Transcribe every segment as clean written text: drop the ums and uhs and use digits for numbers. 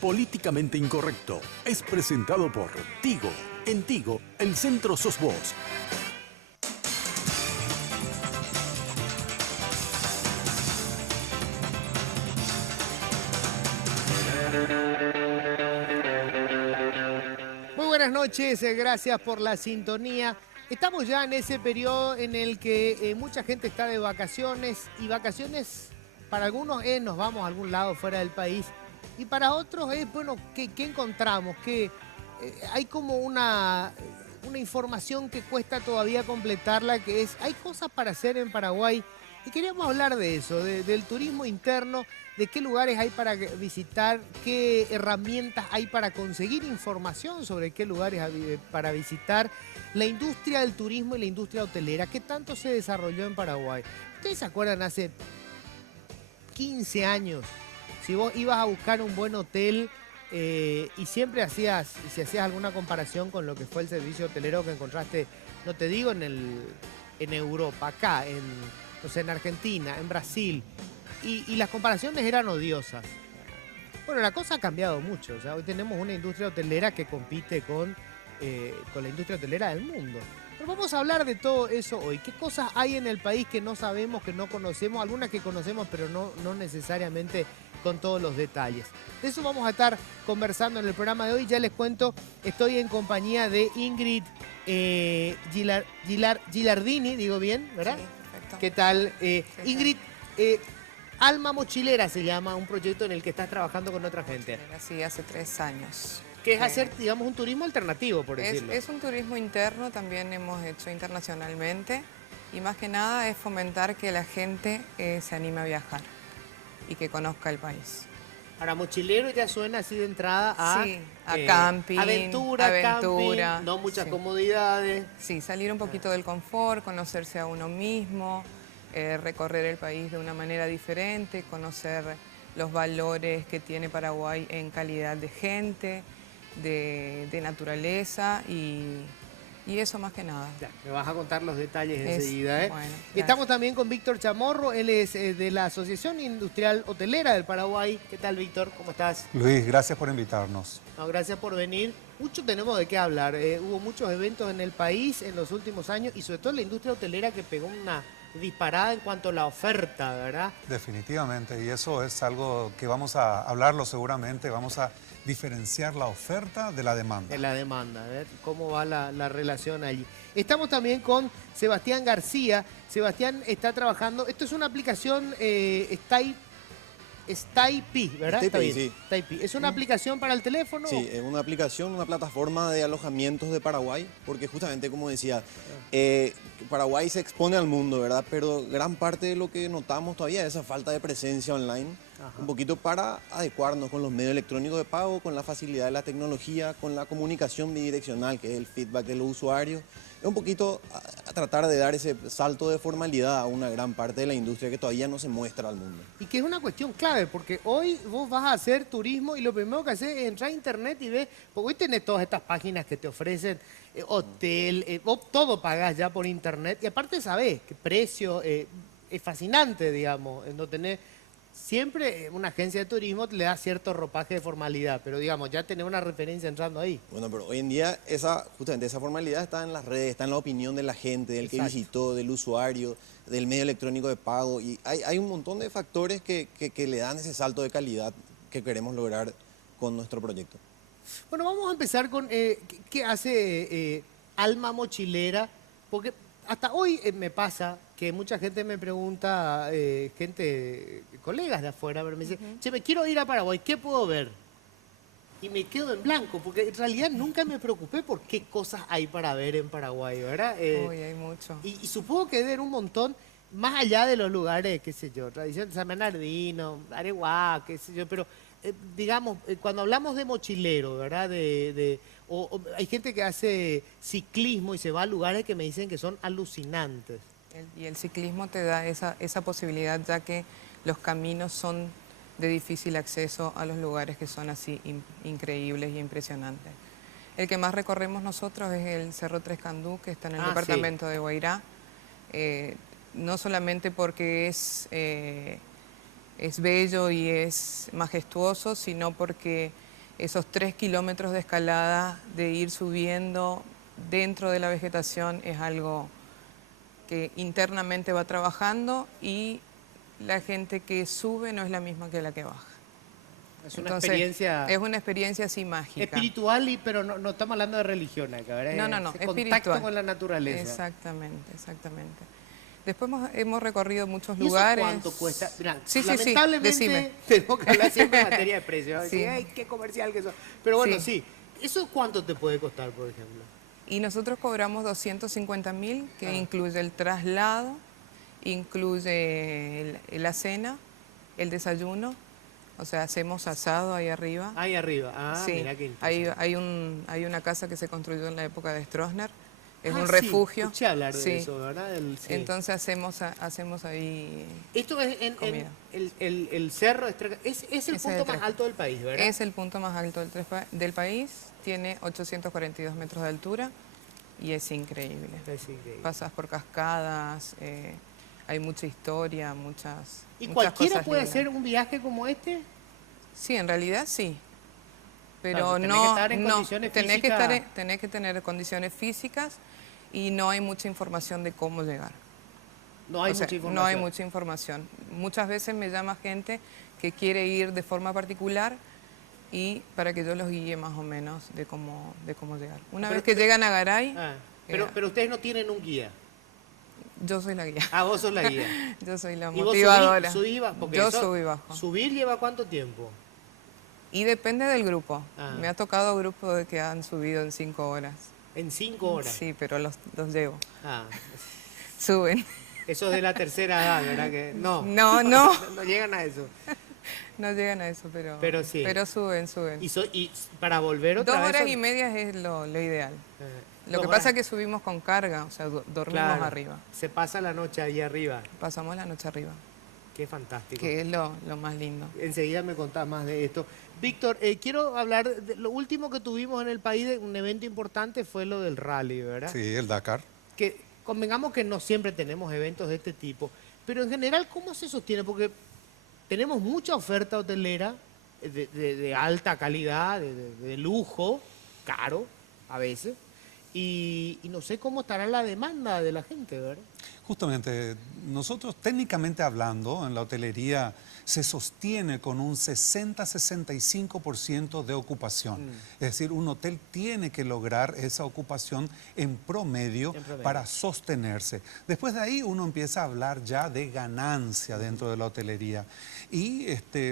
Políticamente Incorrecto es presentado por Tigo. En Tigo, el centro sos vos. Muy buenas noches, gracias por la sintonía. Estamos ya en ese periodo en el que mucha gente está de vacaciones y vacaciones para algunos es nos vamos a algún lado fuera del país y para otros es, bueno, ¿qué encontramos? Que hay como una información que cuesta todavía completarla, que es, hay cosas para hacer en Paraguay y queríamos hablar de eso, del turismo interno, de qué lugares hay para visitar, qué herramientas hay para conseguir información sobre qué lugares para visitar, la industria del turismo y la industria hotelera, qué tanto se desarrolló en Paraguay. ¿Ustedes se acuerdan hace 15 años, si vos ibas a buscar un buen hotel y siempre si hacías alguna comparación con lo que fue el servicio hotelero que encontraste, no te digo en Europa, acá, no sé, en Argentina, en Brasil, y las comparaciones eran odiosas. Bueno, la cosa ha cambiado mucho, o sea, hoy tenemos una industria hotelera que compite con la industria hotelera del mundo. Pero vamos a hablar de todo eso hoy. ¿Qué cosas hay en el país que no sabemos, que no conocemos? Algunas que conocemos, pero no necesariamente con todos los detalles. De eso vamos a estar conversando en el programa de hoy. Ya les cuento, estoy en compañía de Ingrid Gilardini, digo bien, ¿verdad? Sí, perfecto. ¿Qué tal? Sí, Ingrid, Alma Mochilera se llama un proyecto en el que estás trabajando con otra gente. Sí, hace 3 años. Que es hacer, digamos, un turismo alternativo, por decirlo. Es un turismo interno, también hemos hecho internacionalmente. Y más que nada es fomentar que la gente se anime a viajar y que conozca el país. Para mochilero ya suena así de entrada a, sí, a camping, aventura, camping, no muchas comodidades. Sí, salir un poquito del confort, conocerse a uno mismo, recorrer el país de una manera diferente, conocer los valores que tiene Paraguay en calidad de gente, de naturaleza y eso más que nada. Ya, me vas a contar los detalles enseguida. Bueno, estamos también con Víctor Chamorro, él es de la Asociación Industrial Hotelera del Paraguay. ¿Qué tal, Víctor? ¿Cómo estás? Luis, gracias por invitarnos. No, gracias por venir. Mucho tenemos de qué hablar. Hubo muchos eventos en el país en los últimos años y sobre todo en la industria hotelera que pegó una disparada en cuanto a la oferta, ¿verdad? Definitivamente, y eso es algo que vamos a hablarlo seguramente, vamos a diferenciar la oferta de la demanda. De la demanda, a ver cómo va la relación allí. Estamos también con Sebastián García. Sebastián está trabajando, esto es una aplicación Staypi, ¿verdad? Está bien, sí. Staypi. ¿Es una aplicación para el teléfono? Sí, es una aplicación, una plataforma de alojamientos de Paraguay, porque justamente, como decía, Paraguay se expone al mundo, ¿verdad? Pero gran parte de lo que notamos todavía es esa falta de presencia online, un poquito para adecuarnos con los medios electrónicos de pago, con la facilidad de la tecnología, con la comunicación bidireccional, que es el feedback de los usuarios. Es un poquito a tratar de dar ese salto de formalidad a una gran parte de la industria que todavía no se muestra al mundo. Y que es una cuestión clave, porque hoy vos vas a hacer turismo y lo primero que haces es entrar a internet y ves, porque hoy tenés todas estas páginas que te ofrecen hotel, vos todo pagás ya por internet y aparte sabés que precio es fascinante, digamos, no tenés. Siempre una agencia de turismo le da cierto ropaje de formalidad, pero digamos, ya tenés una referencia entrando ahí. Bueno, pero hoy en día justamente esa formalidad está en las redes, está en la opinión de la gente, del que visitó, del usuario, del medio electrónico de pago. Y hay un montón de factores que le dan ese salto de calidad que queremos lograr con nuestro proyecto. Bueno, vamos a empezar con qué hace Alma Mochilera, porque hasta hoy me pasa que mucha gente me pregunta, colegas de afuera, pero me dice, che, me quiero ir a Paraguay, ¿qué puedo ver? Y me quedo en blanco, porque en realidad nunca me preocupé por qué cosas hay para ver en Paraguay, ¿verdad? Uy, hay mucho. Y supongo que deben un montón, más allá de los lugares, qué sé yo, tradición de San Bernardino, Areguá, qué sé yo, pero digamos, cuando hablamos de mochilero, ¿verdad? O hay gente que hace ciclismo y se va a lugares que me dicen que son alucinantes. Y el ciclismo te da esa posibilidad, ya que los caminos son de difícil acceso a los lugares que son así increíbles y impresionantes. El que más recorremos nosotros es el Cerro Tres Candú, que está en el departamento de Guairá. No solamente porque es bello y es majestuoso, sino porque esos 3 kilómetros de escalada, de ir subiendo dentro de la vegetación, es algo que internamente va trabajando y la gente que sube no es la misma que la que baja. Es una Entonces, experiencia es una experiencia así mágica. espiritual, pero no estamos hablando de religión acá, ¿verdad? No, Ese contacto espiritual. con la naturaleza. Exactamente, exactamente. Después hemos recorrido muchos ¿Y eso lugares. cuánto cuesta? Mirá, Sí, lamentablemente decime. tenemos que hablar siempre en materia de precios. Sí. Ay, qué comercial que eso. Pero bueno, Sí. sí. ¿Eso cuánto te puede costar, por ejemplo? Y nosotros cobramos 250.000, que Ah. incluye el traslado, incluye la cena, el desayuno. O sea, hacemos asado ahí arriba. Ahí arriba. Ah, Sí, mira qué interesante. hay una casa que se construyó en la época de Stroessner. Es Ah, un sí, refugio. escuché hablar de Sí. eso, ¿verdad? Sí. Entonces hacemos ahí. Esto es en comida. el cerro de Estreca. Es el Es el punto más Estreca. alto del país, ¿verdad? Es el punto más alto del país. Tiene 842 metros de altura y es increíble. Es increíble. Pasas por cascadas, hay mucha historia, muchas ¿Y muchas cualquiera cosas puede lindas. hacer un viaje como este? Sí, en realidad sí. Pero Claro, tenés que no, estar en no, condiciones tenés que físicas. tenés que tener condiciones físicas y no hay mucha información de cómo llegar. No hay O sea, mucha información. no hay mucha información. Muchas veces me llama gente que quiere ir de forma particular y para que yo los guíe más o menos de cómo llegar. Una Pero- vez que llegan a Garay, Ah, pero ustedes no tienen un guía. yo soy la guía. Ah, vos sos la guía. Yo soy la ¿Y vos motivadora. subís y bajás? Porque Yo eso- subo y bajo. ¿Subir lleva cuánto tiempo? Y depende del grupo. Ah. Me ha tocado grupos de que han subido en 5 horas. En 5 horas. Sí, pero los llevo. Ah, Suben. eso es de la tercera edad, ¿verdad? Que no. No. No llegan a eso. No llegan a eso, Pero sí. Pero suben. Y para volver otra 2 vez. horas son- y media es lo ideal. Lo 2 que horas. pasa es que subimos con carga, o sea, dormimos Claro, arriba. Se pasa la noche ahí arriba. Pasamos la noche arriba, Qué fantástico. que es lo más lindo. Enseguida me contás más de esto. Víctor, quiero hablar de lo último que tuvimos en el país, un evento importante fue lo del rally, ¿verdad? Sí, el Dakar. Que convengamos que no siempre tenemos eventos de este tipo, pero en general, ¿cómo se sostiene? Porque tenemos mucha oferta hotelera de alta calidad, de lujo, caro a veces, y no sé cómo estará la demanda de la gente, ¿verdad? Justamente, nosotros técnicamente hablando, en la hotelería se sostiene con un 60-65% de ocupación. Es decir, un hotel tiene que lograr esa ocupación en promedio, para sostenerse. Después de ahí uno empieza a hablar ya de ganancia dentro de la hotelería. Y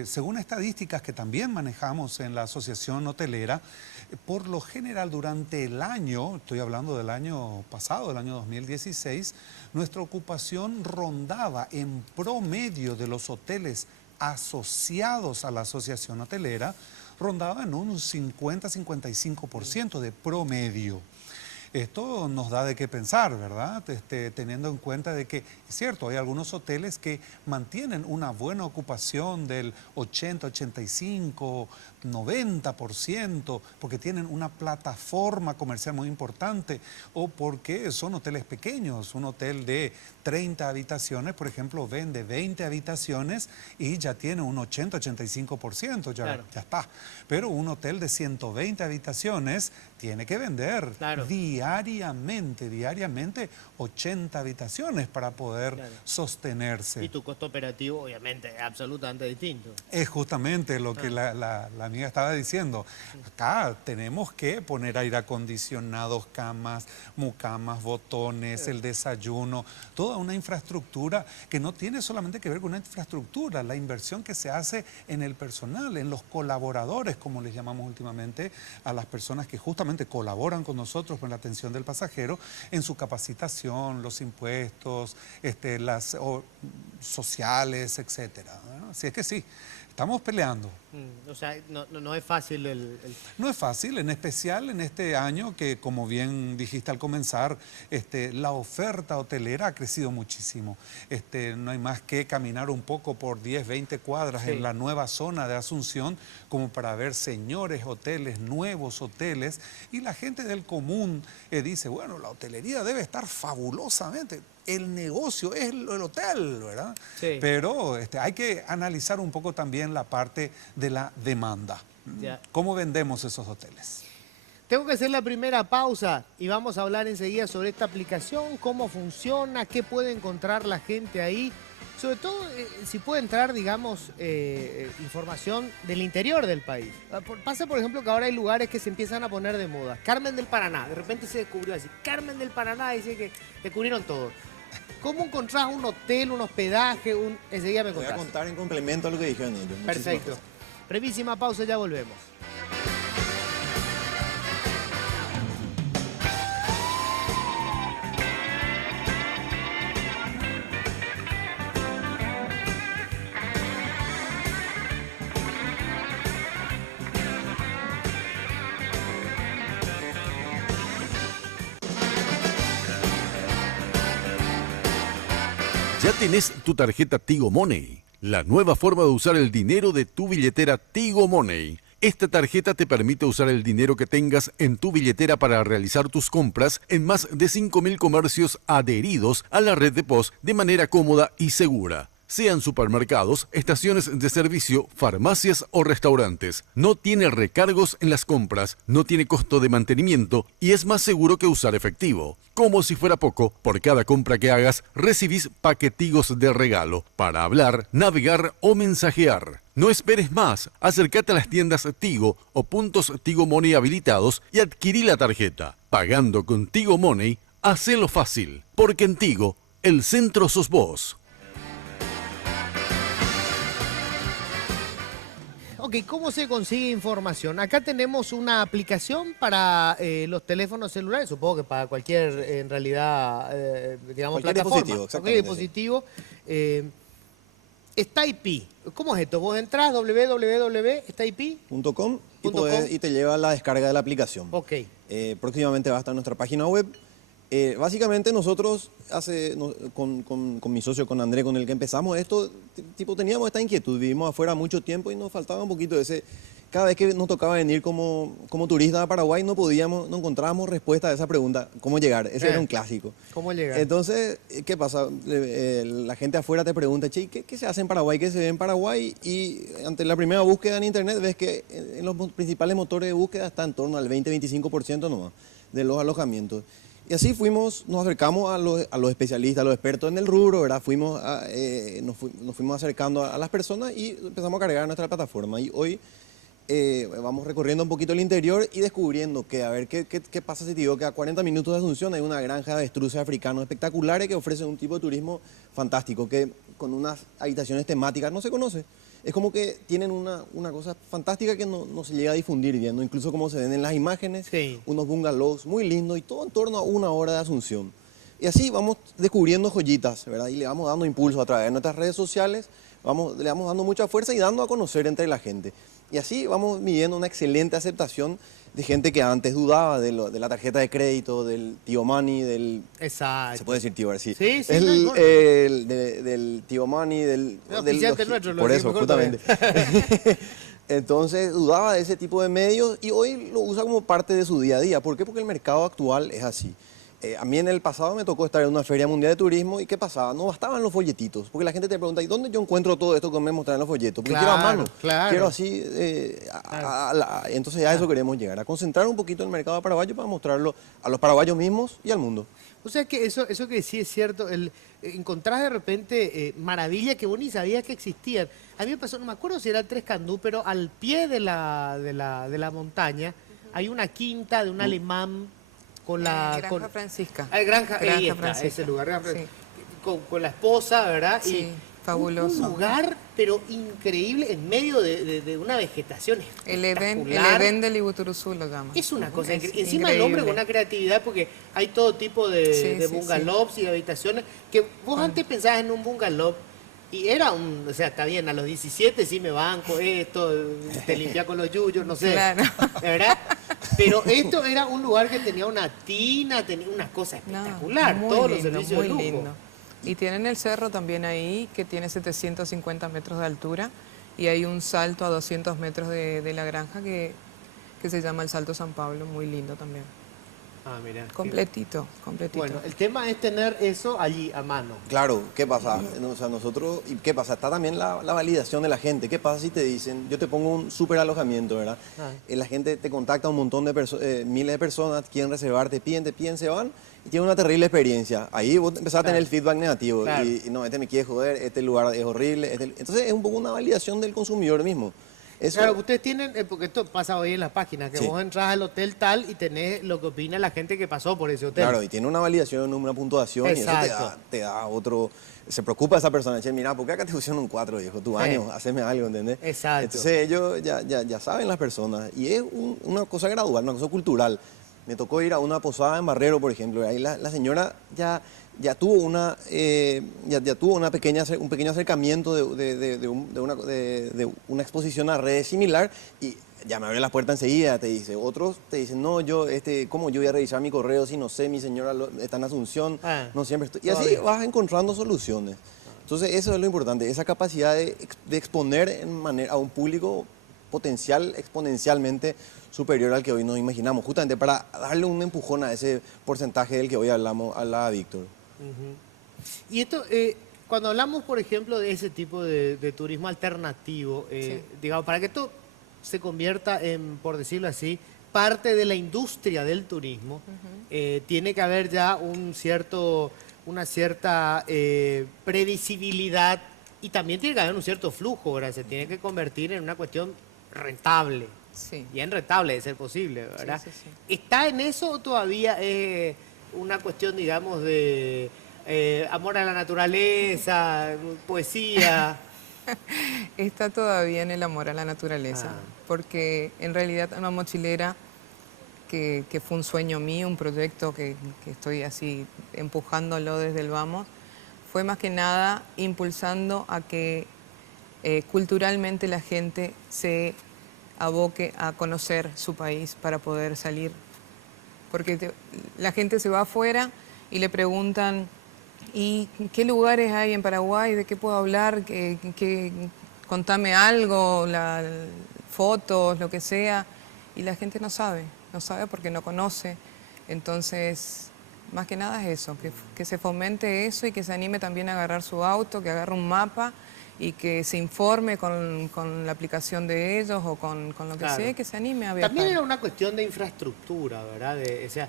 según estadísticas que también manejamos en la Asociación Hotelera, por lo general durante el año, estoy hablando del año pasado, del año 2016, nuestra ocupación rondaba en promedio de los hoteles asociados a la Asociación Hotelera, rondaba en un 50-55% de promedio. Esto nos da de qué pensar, ¿verdad? Teniendo en cuenta de que, es cierto, hay algunos hoteles que mantienen una buena ocupación del 80, 85, 90%, porque tienen una plataforma comercial muy importante o porque son hoteles pequeños. Un hotel de 30 habitaciones, por ejemplo, vende 20 habitaciones y ya tiene un 80, 85%, Claro. ya está. Pero un hotel de 120 habitaciones tiene que vender Claro. diariamente 80 habitaciones para poder Claro. sostenerse. Y tu costo operativo, obviamente, es absolutamente distinto. Es justamente lo que la amiga estaba diciendo. Acá tenemos que poner aire acondicionados, camas, mucamas, botones, el desayuno, toda una infraestructura que no tiene solamente que ver con una infraestructura, la inversión que se hace en el personal, en los colaboradores, como les llamamos últimamente, a las personas que justamente colaboran con nosotros con la atención del pasajero, en su capacitación, los impuestos, las sociales, etcétera, ¿no? Así es que sí, estamos peleando. O sea, no es fácil el... No es fácil, en especial en este año que, como bien dijiste al comenzar, la oferta hotelera ha crecido muchísimo. No hay más que caminar un poco por 10, 20 cuadras Sí. en la nueva zona de Asunción como para ver señores hoteles, nuevos hoteles, y la gente del común dice, bueno, la hotelería debe estar fabulosamente. El negocio es el hotel, ¿verdad? Sí. Pero hay que analizar un poco también la parte de la demanda. Ya. ¿Cómo vendemos esos hoteles? Tengo que hacer la primera pausa y vamos a hablar enseguida sobre esta aplicación, cómo funciona, qué puede encontrar la gente ahí. Sobre todo, si puede entrar, digamos, información del interior del país. Pasa, por ejemplo, que ahora hay lugares que se empiezan a poner de moda. Carmen del Paraná, de repente se descubrió así. Carmen del Paraná, dice que descubrieron todo. ¿Cómo encontrás un hotel, un hospedaje? Enseguida me Voy a contás. contar en complemento a lo que dijeron ellos. Muchísimas Perfecto. gracias. Brevísima pausa, ya volvemos. Ya tenés tu tarjeta Tigo Money, la nueva forma de usar el dinero de tu billetera Tigo Money. Esta tarjeta te permite usar el dinero que tengas en tu billetera para realizar tus compras en más de 5.000 comercios adheridos a la red de POS de manera cómoda y segura. Sean supermercados, estaciones de servicio, farmacias o restaurantes. No tiene recargos en las compras, no tiene costo de mantenimiento y es más seguro que usar efectivo. Como si fuera poco, por cada compra que hagas recibís paquetigos de regalo para hablar, navegar o mensajear. No esperes más, acércate a las tiendas Tigo o puntos Tigo Money habilitados y adquirí la tarjeta. Pagando con Tigo Money, hacelo fácil, porque en Tigo, el centro sos vos. Ok, ¿cómo se consigue información? Acá tenemos una aplicación para los teléfonos celulares, supongo que para cualquier, en realidad, digamos, Cualquier plataforma. dispositivo, Cualquier exactamente, dispositivo. Está IP. ¿Cómo es esto? Vos entras .com y te lleva a la descarga de la aplicación. Ok. Próximamente va a estar en nuestra página web. Básicamente nosotros, con mi socio, con André, con el que empezamos esto, teníamos esta inquietud, vivimos afuera mucho tiempo y nos faltaba un poquito ese... Cada vez que nos tocaba venir como turistas a Paraguay no encontrábamos respuesta a esa pregunta, ¿cómo llegar? Ese era un clásico. ¿Cómo llegar? Entonces, ¿qué pasa? La gente afuera te pregunta, che, ¿qué se hace en Paraguay? ¿Qué se ve en Paraguay? Y ante la primera búsqueda en internet ves que en los principales motores de búsqueda está en torno al 20-25% nomás de los alojamientos. Y así nos acercamos a los especialistas, a los expertos en el rubro, ¿verdad? Nos fuimos acercando a las personas y empezamos a cargar nuestra plataforma. Y hoy vamos recorriendo un poquito el interior y descubriendo que, a ver, ¿qué pasa si te digo que a 40 minutos de Asunción hay una granja de avestruces africanos espectaculares que ofrecen un tipo de turismo fantástico, que con unas habitaciones temáticas no se conoce? Es como que tienen una cosa fantástica que no se llega a difundir bien, ¿no? Incluso como se ven en las imágenes, Sí. unos bungalows muy lindos y todo en torno a 1 hora de Asunción. Y así vamos descubriendo joyitas, ¿verdad? Y le vamos dando impulso a través de nuestras redes sociales, le vamos dando mucha fuerza y dando a conocer entre la gente. Y así vamos midiendo una excelente aceptación de gente que antes dudaba de la tarjeta de crédito, del tío Money, Exacto. se puede decir tío, a ver si. Sí, sí, no importa. Del tío Money, No, oficiante nuestro, lo por decimos eso, mejor justamente. Entonces dudaba de ese tipo de medios y hoy lo usa como parte de su día a día. ¿Por qué? Porque el mercado actual es así. A mí en el pasado me tocó estar en una feria mundial de turismo y ¿qué pasaba? No bastaban los folletitos, porque la gente te pregunta, ¿y dónde yo encuentro todo esto que me muestran en los folletos? Porque quiero a mano, claro. quiero así, entonces a eso queremos llegar, a concentrar un poquito el mercado paraguayo para mostrarlo a los paraguayos mismos y al mundo. O sea que eso que sí es cierto, encontrás de repente maravillas que vos ni sabías que existían. A mí me pasó, no me acuerdo si era el Tres Candú, pero al pie de la montaña hay una quinta de un alemán con la... Granja Francisca. Granja ahí está, Francisca. ese lugar. Granja Sí. con la esposa, ¿verdad? Sí, y fabuloso. Un lugar, pero increíble, en medio de una vegetación El espectacular. Edén del Ibuturuzú lo llaman. Es una cosa Es increíble. Encima el hombre con increíble. una creatividad, porque hay todo tipo de Sí, sí, bungalows y de habitaciones, que vos antes pensabas en un bungalow y era o sea, está bien, a los 17 sí me banco esto, te limpia con los yuyos, no sé, Claro. ¿verdad? Pero esto era un lugar que tenía una tina, tenía una cosa No, espectacular, muy todos lindo, los servicios muy de lujo. lindo. Y tienen el cerro también ahí, que tiene 750 metros de altura, y hay un salto a 200 metros de la granja que se llama el Salto San Pablo, muy lindo también. Ah, mira. Completito, completito. Bueno, el tema es tener eso allí a mano. Claro, ¿qué pasa? O sea, nosotros, ¿y qué pasa? Está también la validación de la gente. ¿Qué pasa si te dicen, yo te pongo un súper alojamiento, ¿verdad? Ah. La gente te contacta un montón de miles de personas, quieren reservar, te piden, se van y tienen una terrible experiencia. Ahí vos empezás a tener el feedback negativo. Claro. Y no, este me quiere joder, este lugar es horrible. Entonces es un poco una validación del consumidor mismo. Eso, Claro, ustedes tienen, porque esto pasa hoy en las páginas, que Sí. vos entras al hotel tal y tenés lo que opina la gente que pasó por ese hotel. Claro, y tiene una validación, una puntuación, y eso Exacto. te da otro... Se preocupa esa persona, che, mira, ¿por qué acá te pusieron un 4, viejo? Tu Sí. año, haceme algo, ¿entendés? Exacto. Entonces ellos ya saben las personas, y es una cosa gradual, una cosa cultural. Me tocó ir a una posada en Barrero, por ejemplo, y ahí la señora ya tuvo un pequeño acercamiento de una exposición a redes similar, y ya me abre la puerta enseguida, te dice. Otros te dicen, no, ¿cómo yo voy a revisar mi correo si no sé, mi señora está en Asunción, Ah, no siempre estoy... Y así todavía. vas encontrando soluciones. Entonces eso es lo importante, esa capacidad de exponer a un público potencial exponencialmente superior al que hoy nos imaginamos, justamente para darle un empujón a ese porcentaje del que hoy hablaba Víctor. Y esto, cuando hablamos, por ejemplo, de ese tipo de turismo alternativo, Sí. digamos, para que esto se convierta en, por decirlo así, parte de la industria del turismo, tiene que haber ya una cierta previsibilidad y también tiene que haber un cierto flujo, ¿verdad? Se tiene que convertir en una cuestión rentable, Sí. bien rentable de ser posible, ¿verdad? Sí, sí, sí. ¿Está en eso o todavía es una cuestión, digamos, de amor a la naturaleza, poesía? Está todavía en el amor a la naturaleza, Ah. porque en realidad una mochilera que fue un sueño mío, un proyecto que estoy así empujándolo desde el vamos, fue más que nada impulsando a que culturalmente la gente se aboque a conocer su país para poder salir. Porque la gente se va afuera y le preguntan, ¿y qué lugares hay en Paraguay? ¿De qué puedo hablar? Contame algo, fotos, lo que sea. Y la gente no sabe porque no conoce. Entonces, más que nada es eso, que se fomente eso y que se anime también a agarrar su auto, que agarre un mapa y que se informe con la aplicación de ellos o con lo que Claro. sea, y que se anime a viajar. También era una cuestión de infraestructura, ¿verdad? O sea,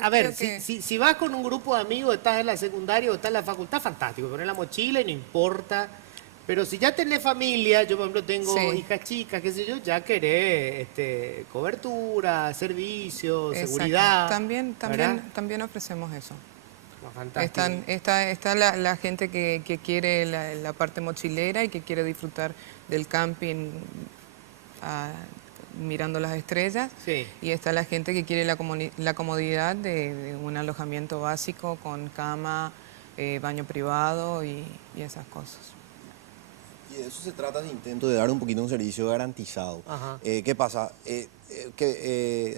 a ver, creo que- si vas con un grupo de amigos, estás en la secundaria o estás en la facultad, fantástico, poner la mochila y no importa. Pero si ya tenés familia, yo por ejemplo tengo Sí. hijas chicas, qué sé yo, ya querés cobertura, servicios, Exacto. seguridad. ¿verdad? También ofrecemos eso. Fantástico. Está la gente que quiere la parte mochilera y que quiere disfrutar del camping mirando las estrellas. Sí. Y está la gente que quiere la comodidad de un alojamiento básico con cama, baño privado y esas cosas. Y de eso se trata, de intento de dar un poquito un servicio garantizado. Ajá. ¿Qué pasa?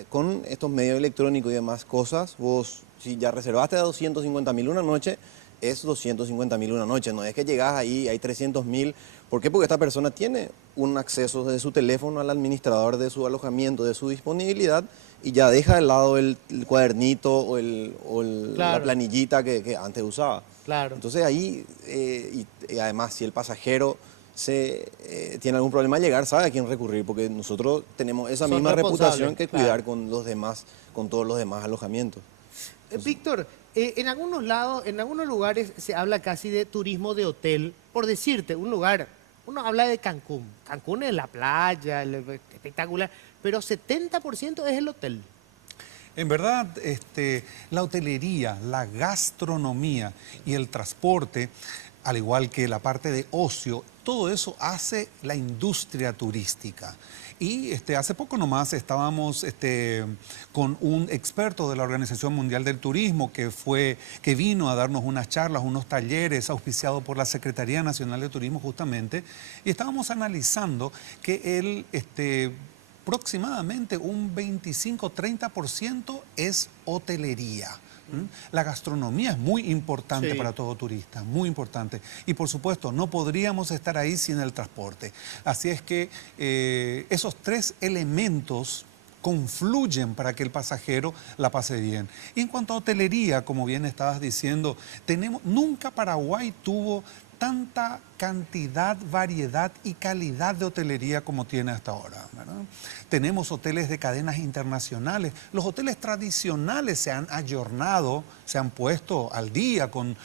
Con estos medios electrónicos y demás cosas, vos, si ya reservaste a 250.000 una noche, es 250.000 una noche. No es que llegás ahí, hay 300.000. ¿Por qué? Porque esta persona tiene un acceso desde su teléfono al administrador de su alojamiento, de su disponibilidad, y ya deja de lado el cuadernito o la Claro. planillita que antes usaba. Claro. Entonces ahí, y además, si el pasajero tiene algún problema al llegar, sabe a quién recurrir, porque nosotros tenemos esa Son misma reputación responsables, que claro. cuidar con los demás, con todos los demás alojamientos. Víctor, en algunos lados, en algunos lugares se habla casi de turismo de hotel. Por decirte, un lugar, uno habla de Cancún. Cancún es la playa, espectacular, pero 70% es el hotel. En verdad, la hotelería, la gastronomía y el transporte, al igual que la parte de ocio, todo eso hace la industria turística. Y hace poco nomás estábamos con un experto de la Organización Mundial del Turismo que vino a darnos unas charlas, unos talleres auspiciados por la Secretaría Nacional de Turismo justamente, y estábamos analizando que él aproximadamente un 25-30% es hotelería. La gastronomía es muy importante Sí. para todo turista, muy importante. Y por supuesto, no podríamos estar ahí sin el transporte. Así es que esos tres elementos confluyen para que el pasajero la pase bien. Y en cuanto a hotelería, como bien estabas diciendo, nunca Paraguay tuvo tanta cantidad, variedad y calidad de hotelería como tiene hasta ahora, ¿verdad? Tenemos hoteles de cadenas internacionales. Los hoteles tradicionales se han ayornado, se han puesto al día con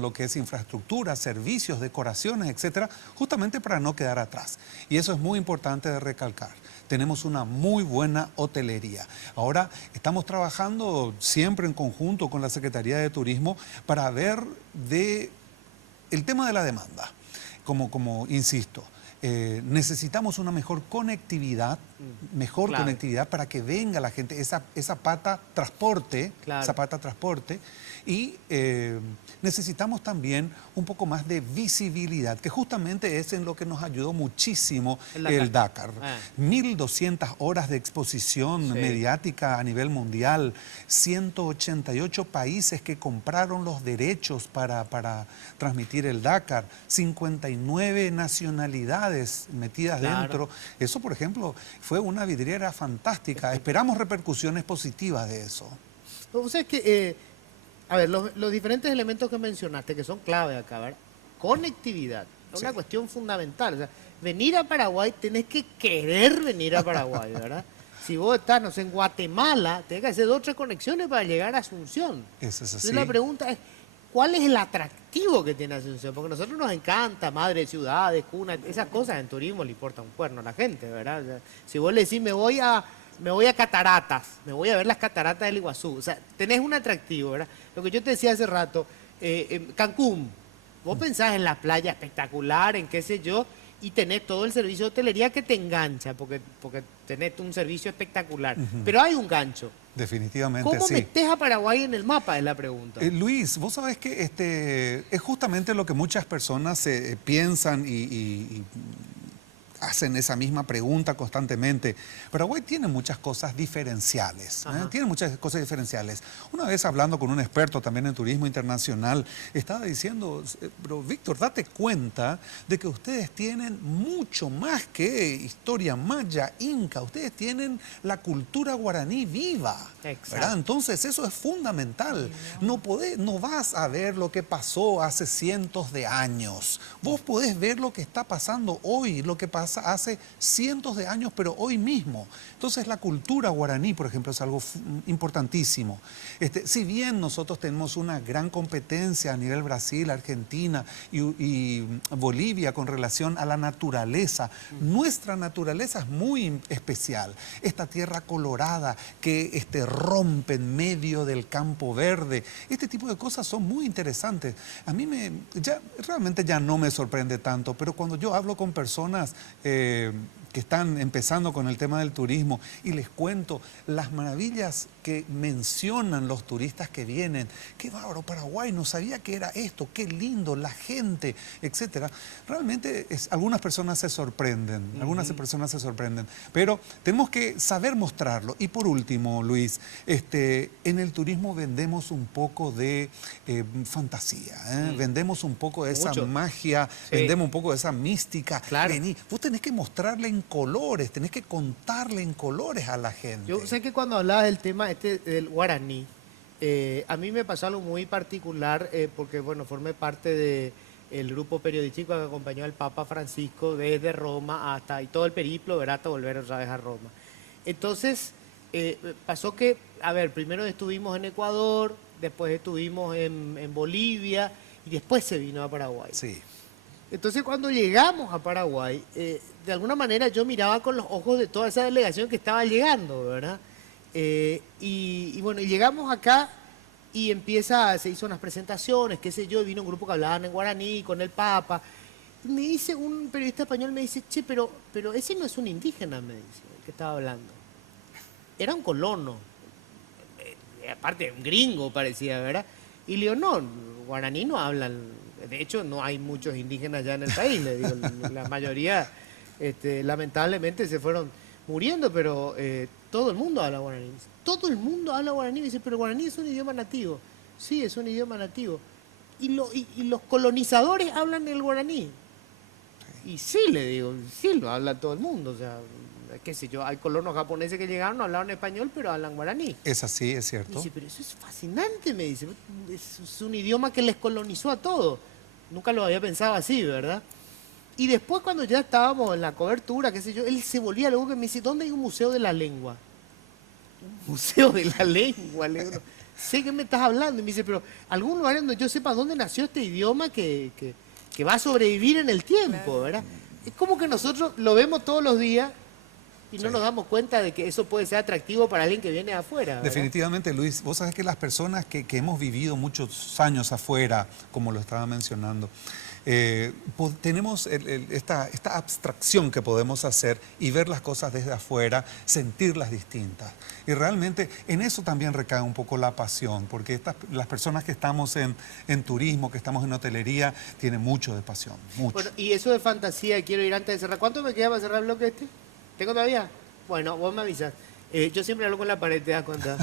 lo que es infraestructura, servicios, decoraciones, etcétera, justamente para no quedar atrás. Y eso es muy importante de recalcar. Tenemos una muy buena hotelería. Ahora estamos trabajando siempre en conjunto con la Secretaría de Turismo para ver el tema de la demanda. Como insisto, necesitamos una mejor conectividad, conectividad para que venga la gente, esa pata transporte, y necesitamos también un poco más de visibilidad, que justamente es en lo que nos ayudó muchísimo el Dakar. 1.200 horas de exposición mediática a nivel mundial, 188 países que compraron los derechos para transmitir el Dakar, 59 nacionalidades metidas dentro. Eso, por ejemplo, fue una vidriera fantástica. Esperamos repercusiones positivas de eso. O sea, que, a ver, los diferentes elementos que mencionaste, que son clave acá, ¿verdad? Conectividad, es una cuestión fundamental. O sea, venir a Paraguay, tenés que querer venir a Paraguay, ¿verdad? Si vos estás, no sé, en Guatemala, tenés que hacer 2 o 3 conexiones para llegar a Asunción. Eso es así. Entonces la pregunta es, ¿cuál es el atractivo que tiene Asunción? Porque a nosotros nos encanta, madre de ciudades, cuna, esas cosas en turismo le importa un cuerno a la gente, ¿verdad? O sea, si vos le decís, me voy a cataratas, me voy a ver las cataratas del Iguazú, o sea, tenés un atractivo, ¿verdad? Lo que yo te decía hace rato, Cancún, vos pensás en la playa espectacular, en qué sé yo, y tenés todo el servicio de hotelería que te engancha, porque tenés un servicio espectacular, pero hay un gancho. Definitivamente, ¿Cómo sí. metés a Paraguay en el mapa? Es la pregunta. Luis, vos sabés que es justamente lo que muchas personas piensan y hacen esa misma pregunta constantemente. Paraguay tiene muchas cosas diferenciales, tiene muchas cosas diferenciales. Una vez hablando con un experto también en turismo internacional, estaba diciendo, pero Víctor, date cuenta de que ustedes tienen mucho más que historia maya, inca, ustedes tienen la cultura guaraní viva, ¿verdad? Entonces eso es fundamental. No vas a ver lo que pasó hace cientos de años. Vos podés ver lo que está pasando hoy, lo que pasa hace cientos de años, pero hoy mismo. Entonces la cultura guaraní, por ejemplo, es algo importantísimo. Si bien nosotros tenemos una gran competencia a nivel Brasil, Argentina y Bolivia con relación a la naturaleza, nuestra naturaleza es muy especial. Esta tierra colorada que rompe en medio del campo verde, este tipo de cosas son muy interesantes. A mí realmente ya no me sorprende tanto, pero cuando yo hablo con personas que están empezando con el tema del turismo y les cuento las maravillas que mencionan los turistas que vienen. Qué bárbaro, Paraguay, no sabía que era esto, qué lindo, la gente, etcétera. Realmente algunas personas se sorprenden, pero tenemos que saber mostrarlo. Y por último, Luis, en el turismo vendemos un poco de fantasía, vendemos un poco de esa magia, vendemos un poco de esa mística. Claro. Vení, vos tenés que mostrarle en colores, tenés que contarle en colores a la gente. Yo sé que cuando hablabas del tema del guaraní, a mí me pasó algo muy particular porque, bueno, formé parte del grupo periodístico que acompañó al Papa Francisco desde Roma y todo el periplo, ¿verdad? Hasta volver otra vez a Roma. Entonces, pasó que, a ver, primero estuvimos en Ecuador, después estuvimos en Bolivia y después se vino a Paraguay. Sí. Entonces, cuando llegamos a Paraguay, de alguna manera yo miraba con los ojos de toda esa delegación que estaba llegando, ¿verdad? Y bueno, llegamos acá y se hizo unas presentaciones, qué sé yo, vino un grupo que hablaban en guaraní con el Papa. Y me dice un periodista español, me dice, che, pero ese no es un indígena, me dice, el que estaba hablando. Era un colono, aparte un gringo parecía, ¿verdad? Y le digo, no, guaraní no hablan. De hecho, no hay muchos indígenas ya en el país, le digo, la mayoría lamentablemente se fueron muriendo, pero todo el mundo habla guaraní. Todo el mundo habla guaraní, me dice, pero el guaraní es un idioma nativo. Sí, es un idioma nativo. Y los colonizadores hablan el guaraní. Y sí, le digo, sí, lo habla todo el mundo. O sea, qué sé yo, hay colonos japoneses que llegaron, no hablaban español, pero hablan guaraní. Es así, es Me cierto. dice, pero eso es fascinante, me dice. Es un idioma que les colonizó a todos. Nunca lo había pensado así, ¿verdad? Y después cuando ya estábamos en la cobertura, qué sé yo, él se volvía luego que me dice, ¿dónde hay un museo de la lengua? Un museo de la lengua, le digo, sé que me estás hablando. Y me dice, pero algún lugar donde yo sepa dónde nació este idioma que va a sobrevivir en el tiempo, ¿verdad? Es como que nosotros lo vemos todos los días y no Sí. nos damos cuenta de que eso puede ser atractivo para alguien que viene de afuera, ¿verdad? Definitivamente, Luis, vos sabés que las personas que hemos vivido muchos años afuera, como lo estaba mencionando, tenemos esta abstracción que podemos hacer y ver las cosas desde afuera, sentirlas distintas. Y realmente en eso también recae un poco la pasión, porque las personas que estamos en turismo, que estamos en hotelería, tienen mucho de pasión, mucho. Bueno, y eso de fantasía, quiero ir antes de cerrar. ¿Cuánto me queda para cerrar el bloque este? ¿Tengo todavía? Bueno, vos me avisas. Yo siempre hablo con la pared, te das cuenta.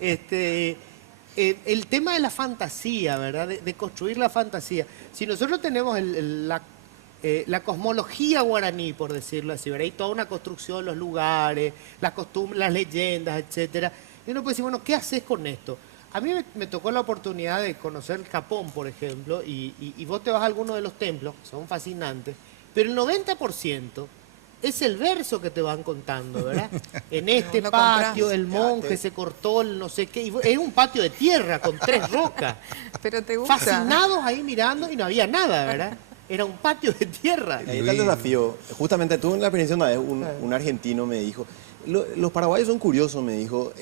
El tema de la fantasía, ¿verdad? De construir la fantasía. Si nosotros tenemos la cosmología guaraní, por decirlo así, ¿verdad? Hay toda una construcción, los lugares, las costumbres, las leyendas, etcétera. Y uno puede decir, bueno, ¿qué haces con esto? A mí me tocó la oportunidad de conocer Japón, por ejemplo, y vos te vas a alguno de los templos, son fascinantes, pero el 90% es el verso que te van contando, ¿verdad? En este lo patio compras. el monje se cortó el no sé qué, y era un patio de tierra con 3 rocas. Pero te gusta. Fascinados ahí mirando y no había nada, ¿verdad? Era un patio de tierra. Ahí está el desafío. Justamente tuve la experiencia una vez, un argentino me dijo, los paraguayos son curiosos, me dijo,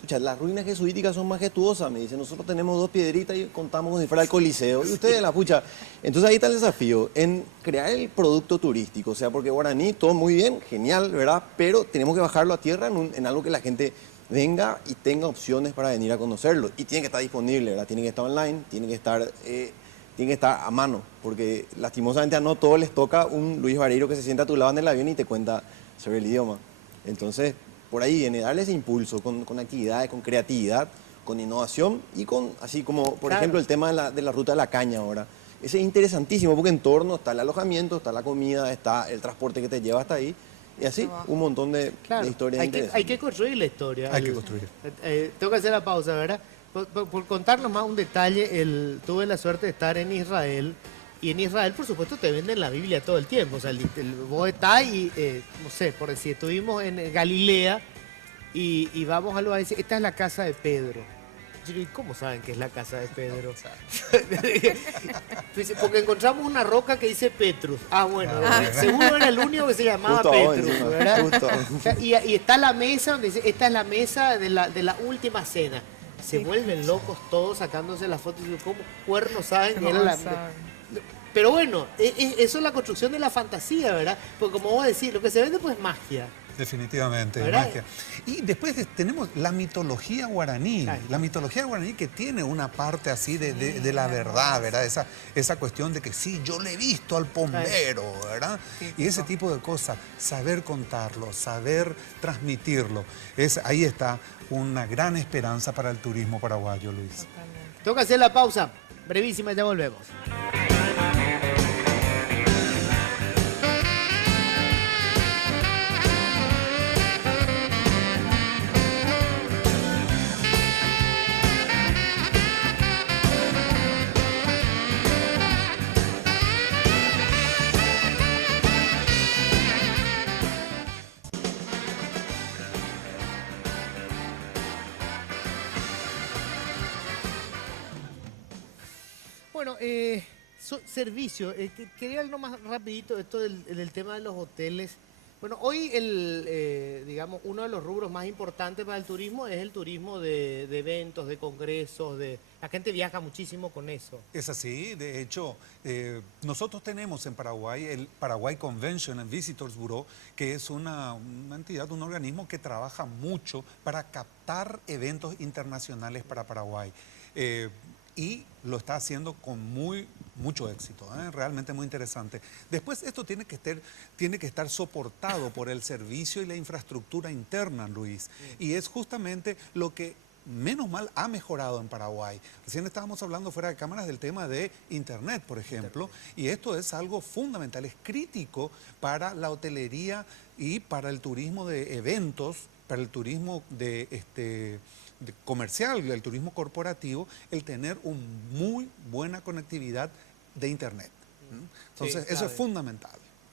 "Pucha, las ruinas jesuíticas son majestuosas", me dice, nosotros tenemos 2 piedritas y contamos como si fuera el Coliseo, y ustedes la pucha. Entonces ahí está el desafío, en crear el producto turístico, o sea, porque guaraní, todo muy bien, genial, ¿verdad? Pero tenemos que bajarlo a tierra en algo que la gente venga y tenga opciones para venir a conocerlo. Y tiene que estar disponible, ¿verdad? Tiene que estar online, tiene que estar a mano, porque lastimosamente a no todos les toca un Luis Vareiro que se sienta a tu lado en el avión y te cuenta sobre el idioma. Entonces, por ahí viene darle ese impulso con actividades, con creatividad, con innovación y con, así como, por Claro. ejemplo, el tema de la ruta de la caña ahora. Ese es interesantísimo porque en torno está el alojamiento, está la comida, está el transporte que te lleva hasta ahí. Y así, Trabajo. un montón de historias hay que interesantes. construir la historia. Hay que construir. Tengo que hacer la pausa, ¿verdad? Por contarnos más un detalle, tuve la suerte de estar en Israel. Y en Israel, por supuesto, te venden la Biblia todo el tiempo. O sea, vos estás y, no sé, por decir, estuvimos en Galilea y vamos a lugar y dice, esta es la casa de Pedro. Yo digo, ¿y cómo saben que es la casa de Pedro? Dice, porque encontramos una roca que dice Petrus. Ah, bueno, seguro era el único que se llamaba Justo a vos, Petrus, encima, ¿verdad? justo. O sea, y está la mesa donde dice, esta es la mesa de la última cena. Se vuelven locos todos sacándose las fotos y dicen, ¿cómo cuernos saben que era No la... saben. Pero bueno, eso es la construcción de la fantasía, ¿verdad? Porque como vos decís, lo que se vende pues es magia. Definitivamente, ¿Verdad? magia. Y después tenemos la mitología guaraní, Ay. la mitología guaraní que tiene una parte así de la verdad, ¿verdad? Esa cuestión de que sí, yo le he visto al pombero, ¿verdad? Y ese tipo de cosas, saber contarlo, saber transmitirlo, ahí está una gran esperanza para el turismo paraguayo, Luis. Tengo que hacer la pausa. Brevísima, ya volvemos. Bueno, servicio. Quería algo más rapidito, esto del tema de los hoteles. Bueno, hoy digamos, uno de los rubros más importantes para el turismo es el turismo de eventos, de congresos, la gente viaja muchísimo con eso. Es así, de hecho, nosotros tenemos en Paraguay el Paraguay Convention and Visitors Bureau, que es una entidad, un organismo que trabaja mucho para captar eventos internacionales para Paraguay. Y lo está haciendo con mucho éxito, realmente muy interesante. Después esto tiene que estar soportado por el servicio y la infraestructura interna, Luis. Y es justamente lo que menos mal ha mejorado en Paraguay. Recién estábamos hablando fuera de cámaras del tema de Internet, por ejemplo, y esto es algo fundamental, es crítico para la hotelería y para el turismo de eventos, para el turismo de comercial, el turismo corporativo, el tener una muy buena conectividad de Internet. Entonces, Sí, eso clave. es fundamental.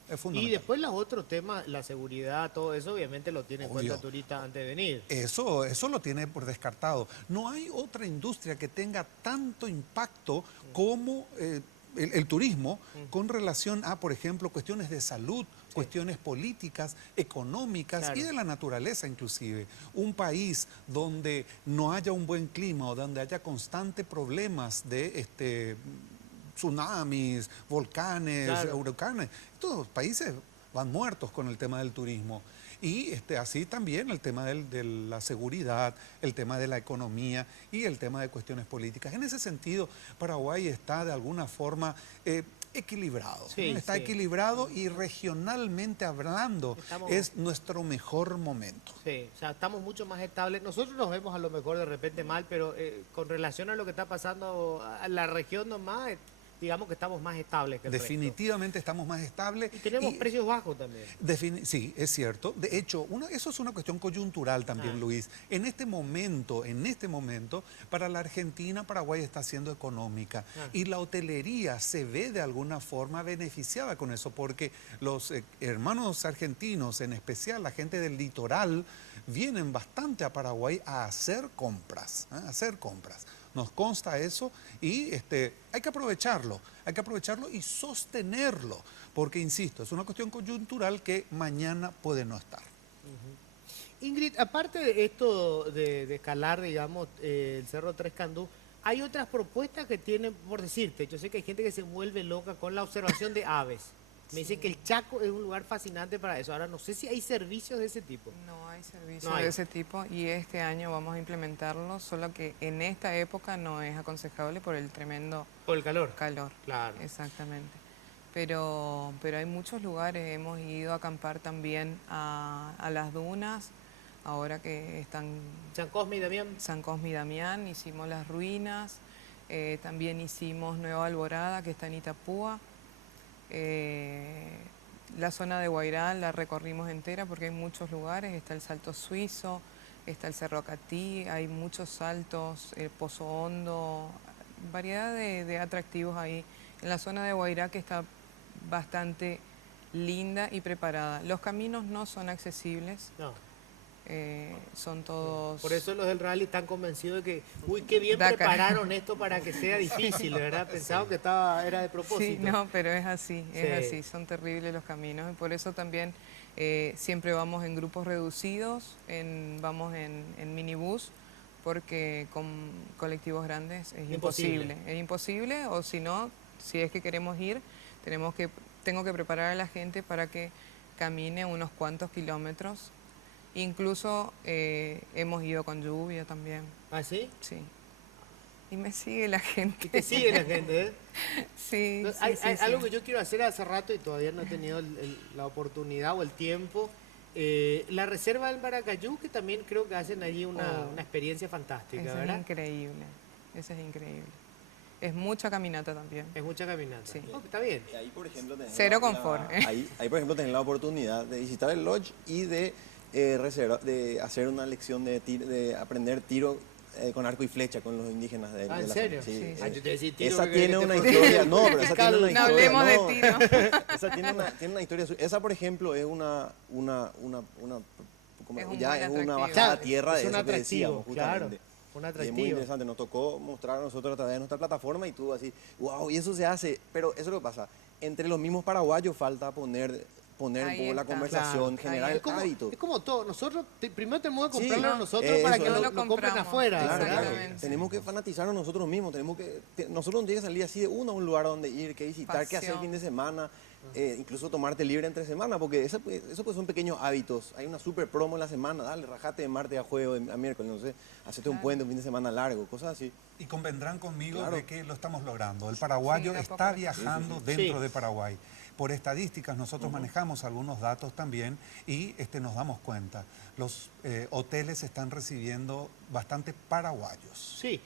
Es Y fundamental. después los otros temas, la seguridad, todo eso, obviamente lo tiene en cuenta el Obvio. turista antes de venir. Eso lo tiene por descartado. No hay otra industria que tenga tanto impacto como el turismo con relación a, por ejemplo, cuestiones de salud, cuestiones políticas, económicas Claro. y de la naturaleza inclusive. Un país donde no haya un buen clima o donde haya constantes problemas de tsunamis, volcanes, Claro. huracanes, todos los países van muertos con el tema del turismo. Y así también el tema de la seguridad, el tema de la economía y el tema de cuestiones políticas. En ese sentido, Paraguay está de alguna forma equilibrado. Sí, ¿no? Está sí. equilibrado y regionalmente hablando Estamos- es nuestro mejor momento. Sí, o sea, estamos mucho más estables. Nosotros nos vemos a lo mejor de repente mal, pero con relación a lo que está pasando a la región nomás, digamos que estamos más estables que el resto. Definitivamente estamos más estables. Y tenemos y- precios bajos también. Sí, es cierto. De hecho, eso es una cuestión coyuntural también, Ah. Luis. En este momento, para la Argentina, Paraguay está siendo económica Ah. y la hotelería se ve de alguna forma beneficiada con eso, porque los hermanos argentinos, en especial la gente del litoral, vienen bastante a Paraguay a hacer compras, a hacer compras. Nos consta eso y hay que aprovecharlo y sostenerlo, porque insisto, es una cuestión coyuntural que mañana puede no estar. Ingrid, aparte de esto de escalar, digamos, el Cerro Tres Candú, hay otras propuestas que tienen, por decirte, yo sé que hay gente que se vuelve loca con la observación de aves. Me dicen que el Chaco es un lugar fascinante para eso. Ahora, no sé si hay servicios de ese tipo. No hay servicios No hay. de ese tipo y este año vamos a implementarlo, solo que en esta época no es aconsejable por el tremendo Por el calor. calor. Claro. Exactamente. Pero hay muchos lugares, hemos ido a acampar también a las dunas, ahora que están San Cosme y Damián. San Cosme y Damián, hicimos las ruinas, también hicimos Nueva Alborada, que está en Itapúa. La zona de Guairá la recorrimos entera porque hay muchos lugares, está el Salto Suizo, está el Cerro Catí, hay muchos saltos, el Pozo Hondo, variedad de atractivos ahí en la zona de Guairá que está bastante linda y preparada. Los caminos no son accesibles, No. son todos... Por eso los del rally están convencidos de que, uy, qué bien Dakar. prepararon esto para que sea difícil, ¿verdad? Pensaban que era de propósito. Sí, no, pero es así, Sí. así, son terribles los caminos y por eso también siempre vamos en grupos reducidos, vamos en minibús, porque con colectivos grandes es Imposible. imposible, o si no, si es que queremos ir, tengo que preparar a la gente para que camine unos cuantos kilómetros. Incluso hemos ido con lluvia también, ¿Ah, sí? sí. Y me sigue la gente. Y te sigue la gente, ¿eh? Sí, sí, Hay, sí, hay sí. algo que yo quiero hacer hace rato y todavía no he tenido la oportunidad o el tiempo. La reserva del Maracayú, que también creo que hacen allí una experiencia fantástica, Eso es ¿verdad? increíble, eso es increíble. Es mucha caminata también. Es mucha caminata. Sí. Oh, está bien. Y ahí, por ejemplo, tenés Cero confort, ¿eh? Ahí, por ejemplo, tenés la oportunidad de visitar el lodge y de hacer una lección de aprender tiro con arco y flecha con los indígenas de Ah, la ¿en zona. serio? Sí. Ah, yo te decía, tiro, Esa que tiene querés una te historia, no, pero esa tiene una No historia. hablemos de no. tiro. Esa tiene una historia. Esa, por ejemplo, es como Es un ya buen es una atractivo. bajada a Claro, tierra es de un eso que atractivo, decíamos, claro, justamente. un Y es muy atractivo. interesante, nos tocó mostrar a nosotros a través de nuestra plataforma y tú así, wow, y eso se hace. Pero eso es lo que pasa, entre los mismos paraguayos falta poner un Ahí poco la está. conversación, Claro, generar ahí el hábito. Es como todo. Nosotros primero tenemos que Sí, comprarlo no, nosotros para eso que es. lo No lo compren compramos. afuera, Claro, ¿verdad? claro. Exactamente. Tenemos que fanatizarnos nosotros mismos, nosotros no tienes que salir así de uno a un lugar donde ir, que visitar, qué hacer el Pasión. fin de semana, incluso tomarte libre entre semana, porque eso pues son pequeños hábitos. Hay una super promo en la semana, dale, rajate de martes a jueves, a miércoles, no sé, hacete un puente, un fin de semana largo, cosas así. Y convendrán conmigo Claro. de que lo estamos logrando. El paraguayo Sí, de a está poco. viajando Sí. dentro de Paraguay. por estadísticas nosotros manejamos algunos datos también y nos damos cuenta. Los hoteles están recibiendo bastante paraguayos. Sí,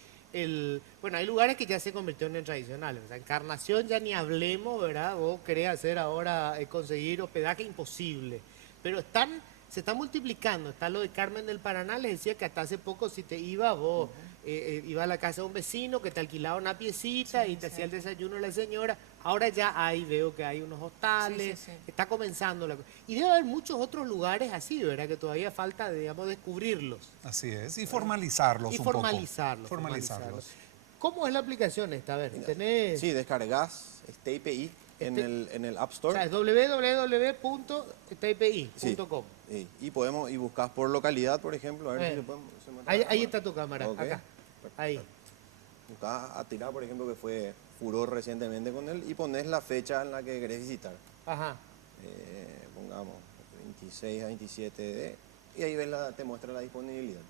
bueno, hay lugares que ya se convirtieron en tradicionales. O sea, Encarnación ya ni hablemos, ¿verdad? Vos querés hacer ahora, conseguir hospedaje imposible. Pero se está multiplicando. Está lo de Carmen del Paraná, les decía que hasta hace poco si te ibas, vos ibas a la casa de un vecino que te alquilaba una piecita y te hacía el desayuno la señora. Ahora ya veo que hay unos hostales, está comenzando la cosa. Y debe haber muchos otros lugares así, ¿verdad? Que todavía falta, digamos, descubrirlos. Así es, y formalizarlos un poco. Formalizarlos. ¿Cómo es la aplicación esta? A ver, tenés... Sí, descargas StayPI en el App Store. O sea, es www.staypi.com. Sí, y buscas por localidad, por ejemplo, a ver si se puede... Ahí está tu cámara, Ok. acá. Ahí. Buscas Atirá, por ejemplo, que fue furor recientemente con él, y pones la fecha en la que querés visitar. Ajá. Pongamos 26 a 27 y ahí te muestra la disponibilidad.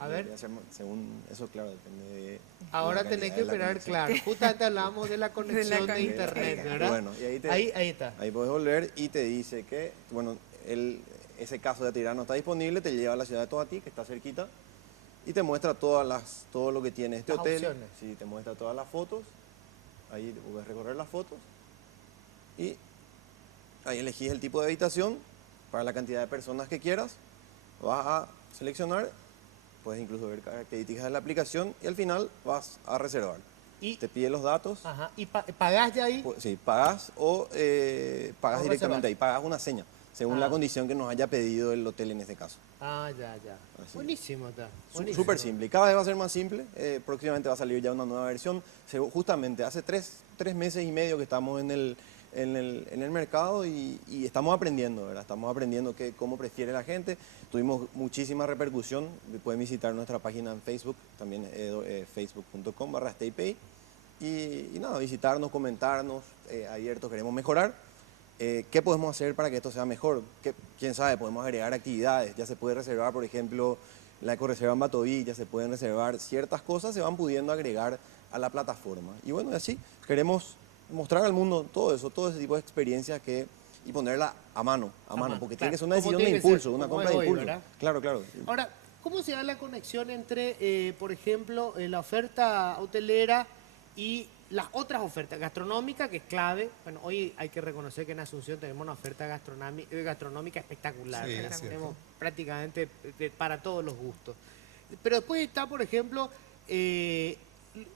A ver. Según eso, claro, depende de... Ahora la tenés calidad que de la esperar, conexión. claro. Justamente hablábamos de la conexión de conexión. internet, ¿verdad? Bueno, y ahí está. Ahí puedes volver y te dice que, bueno, ese caso de Atirá no está disponible, te lleva a la ciudad de Toatí, que está cerquita, y te muestra todo lo que tiene este Las hotel. opciones. Sí, te muestra todas las fotos. Ahí puedes recorrer las fotos. Y ahí elegís el tipo de habitación para la cantidad de personas que quieras. Vas a seleccionar, puedes incluso ver características de la aplicación y al final vas a reservar. Y, Te pide los datos. ajá. ¿Y pagás ya ahí? Sí, pagas o pagas O directamente reservas. ahí, pagas una seña, según la condición que nos haya pedido el hotel en este caso. Ya. Así. Buenísimo está. Buenísimo. Súper simple, y cada vez va a ser más simple. Próximamente va a salir ya una nueva versión. Justamente hace tres meses y medio que estamos en el mercado y estamos aprendiendo, ¿verdad? Estamos aprendiendo cómo prefiere la gente. Tuvimos muchísima repercusión. Pueden visitar nuestra página en Facebook, también facebook.com/StayPay. Y nada, visitarnos, comentarnos, abiertos, queremos mejorar. ¿Qué podemos hacer para que esto sea mejor? ¿Quién sabe? Podemos agregar actividades. Ya se puede reservar, por ejemplo, la ecoreserva en Batoví, ya se pueden reservar ciertas cosas, se van pudiendo agregar a la plataforma. Y bueno, así queremos mostrar al mundo todo ese tipo de experiencias y ponerla a mano, porque tiene que ser una Como decisión tiene de que ser, impulso, una como compra es de hoy, impulso. ¿verdad? Claro. Ahora, ¿cómo se da la conexión entre, por ejemplo, la oferta hotelera y las otras ofertas gastronómicas, que es clave? Bueno, hoy hay que reconocer que en Asunción tenemos una oferta gastronómica espectacular. Sí, ¿verdad? es cierto. Tenemos prácticamente para todos los gustos. Pero después está, por ejemplo,